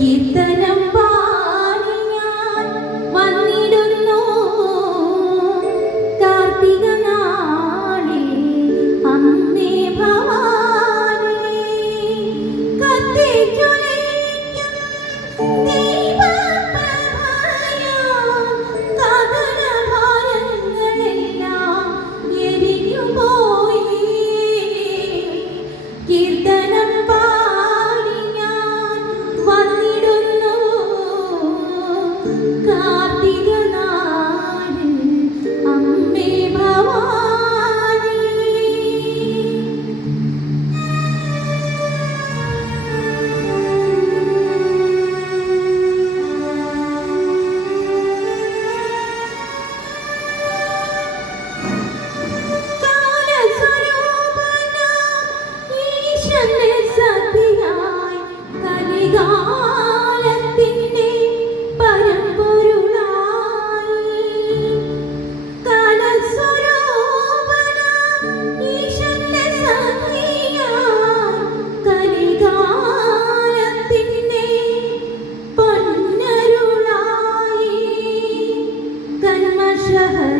കീർത്തനം പാടി ഞാൻ വന്നിടുന്നു. കാർത്തിക നാളിൽ അമ്മേ ഭവാനി കത്തിച്ചു 是很